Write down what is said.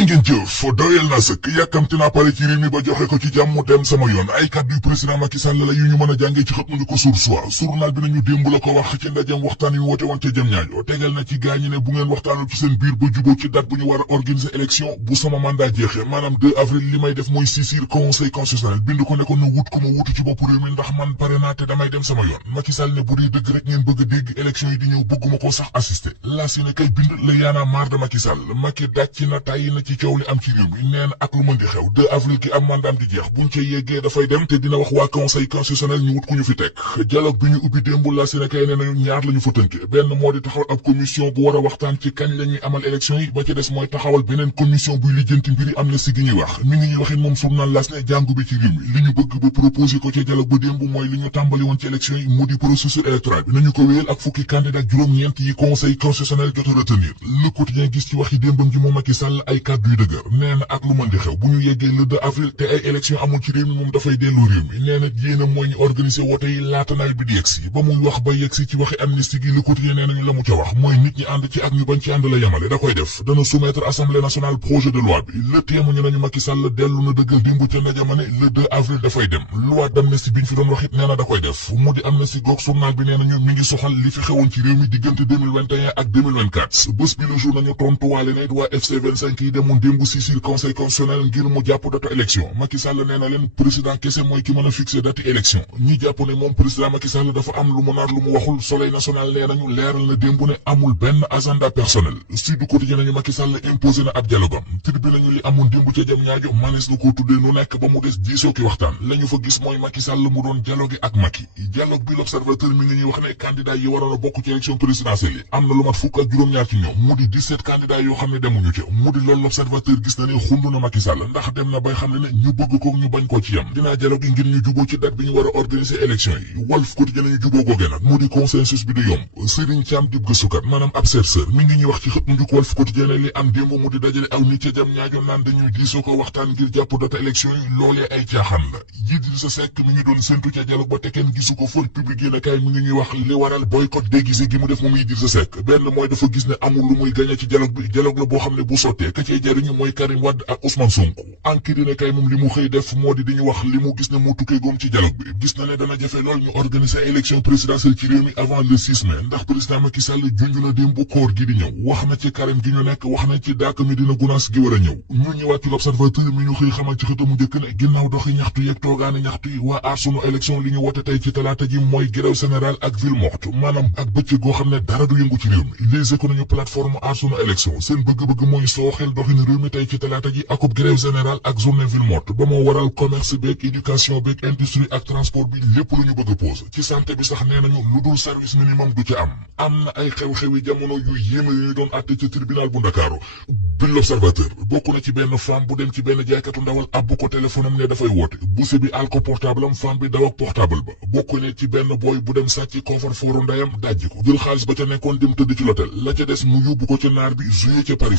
jërë ngeen jëf doyal na sëkk yàkkamti naa pare ci réew mi ba joxe ko ci jàmm dem sama yoon ay kàddu yu président Macky Sall la yu ñu mën a jàngee ci xët mu ko Source A journal bi nañu démb la ko wax ci ndajem waxtaan yu woote woon ca jëm ñaajo tegal na ci gaañi ne bu ngeen waxtaanul ci seen biir ba jubóo ci date bu ñu war a organiser élection bu sama mandat jeexee maanaam 2 avril li may def mooy saisir conseil constitutionnel bind ko ne ko nu wut ko ma wutu ci bopp réew mi ndax man pare naa te damay dem sama yoon Macky Sall ne bu dee dëgg rek ngeen bëgg a dégg élection yi di ñëw bëgguma ko sax assister la si ne kay bind la yaana maar de Macky Sall Macky dàcc na tàyyi na ci coow li am ci réew mi nee na ak lu mën di xew 2 avril gi am mandaam di jeex buñ ca yeggee dafay dem te dina wax waa conseil constitutionnel ñu wut ku ñu fi teg dialogue bi ñu ubbi démb la si ne kay nee nañu ñaar la ñu fa tënke benn moo di taxawal ab commission bu war a waxtaan ci kañ la ñuy amal élection yi ba ci des mooy taxawal beneen commission buy lijjanti mbiri amnistie gi ñuy wax mi ngi ñuy waxit moom journal L'As ne jàngu bi ci réew mi li ñu bëgg ba proposé ko ci dialogue ba démb mooy li ñu tàmbali woon ci élection yi mu di processus électoral bi nañu ko wéyal ak fukki candidat ak juróom-ñeent yi conseil constitutionnel jot a retenir Le Quotidien gis ci wax yi démbam ji moom Macky Sall ay kàddu yu dëgër nee na ak lu mën di xew bu ñu yeggee le 2 avril te ay élection amul ci réew mi moom dafay delloo réew mi nee na yéena mooy ñu organiser wote yi laata nawet bi di yegsi ba muy wax ba yegsi ci waxi amnistie gi Le Quotidien nee nañu la mu ca wax mooy nit ñi ànd ci ak ñu bañ ci ànd la yemale da koy def dana soumettre assemblée nationale projet de loi bi Le Témoin ñu nañu Macky Sall dellu na dëggal démb ca ndajama ne le 2 avril dafay dem loi d'amnistie bi ñu fi doon wax it nee na da koy def mu di amnistie goog journal bi nee nañu mi ngi soxal li fi xewoon ci réew mi diggante 2021 ak 2024 bés bi le jour nañu tontuwaale ne waa FC 25 yi demoon démb saisir conseil constitutionnel ngir mu jàpp date élection Macky Sall nee na leen président kese mooy ki mën a fixer date élection ñi jàpp ne moom président Macky Sall dafa am lu mu nar lu mu waxul Soleil national nee nañu leeral na démb ne amul benn agenda personnel Sud Quotidien nañu Macky Sall imposé na ab dialogue am Tribune nañu li amoon démb ca jëm ñaajo manes na ko tuddee nu nekk ba mu des diisoo ki waxtaan la ñu fa gis mooy Macky Sall mu doon dialogue ak Macky dialogue bi l'Observateur mi ngi ñuy wax ne candidat yi waroon a bokk ci élection présidentielle yi am na lu mat fukk ak juróom-ñaar ci ñoom mu di 17 candidats yoo xam ne demuñu ca mu di loolu l'Observateur gis na ne xund na Macky Sall ndax dem na bay xam ne ñu bëgg ko ñu bañ ko ci yam dinaa dialogue ngir ñu juboo ci date bi ñu war a organiser élection yi Walf Quotidien ñu juboo googee nag mu di consensus bi du yomb Serigne Thiam dib gëstukat maanaam ab chercheur mi ngi ñuy wax ci xët mu njëkk Walf Quotidien li am démb mu di dajale aw nit ca jam ñaajo naan dañuy diisoo ko waxtaan ngir jàpp date élection yi loolee ay caaxaan la Idrissa Seck mi ngi doon séntu ca dialogue ba te kenn gisu ko fol public yéen a kaay mi ngi ñuy wax li waral boycott déguisé gi mu def moom Idrissa Seck benn mooy dafa gis ne amul lu muy gagné ci dialogue bi dialogue la boo xam ne bu sottee ka cay jariñu mooy Karim Wade ak Ousmane Sonko enquête dina kay moom li mu xëy def moo di ñu wax li mu gis ne mu tukkee goom ci dialogue bi gis na ne dana jafe lool ñu organiser élection présidentielle ci réew mi avant le 6 mai ndax président Macky Sall junj na démb bu koor gi di ñëw wax na ci Karim gi ñu nekk wax na ci Daaka Medina Gounass gi war a ñëw ñu ñëwaat ci l'Observateur mi ñu xëy xamal ci xëtamu njëkk ne ginnaaw doxi ñaxtu yeeg toogaane ñaxtu yi waa aar sunu élection li ñu wote tey ci talaata ji mooy grève générale ak ville morte maanaam ak bëccëg goo xam ne dara du yëngu ci réew mi les économies plateforme aar sunu élection seen bëgg-bëgg mooy sooxeel doxinu réew mi tey ci talaata ji akub grève générale ak journée ville morte ba moo waral commerce beeg éducation beeg industrie ak transport bi lépp lu ñu bëgg a pose ci santé bi sax nee nañu lu dul service minimum du ci am na ay xew-xewi jamono yu yéeme yu ñu doon àtte ci tribunal bu Ndakaaru bi l'Observateur bokk na ci benn femme bu dem ci benn jaaykatu ndawal abbu ko téléphone am ne dafay woote buse bi àll ko portable am femme bi daw ak portable ba bokk ne ci benn booy bu dem sàcc koofar fooru ndayam dajji ko jël xaalis ba ca nekkoon dem tëdd ci l'hôtel la ca des mu yóbbu ko ca naar bi joué ca Paris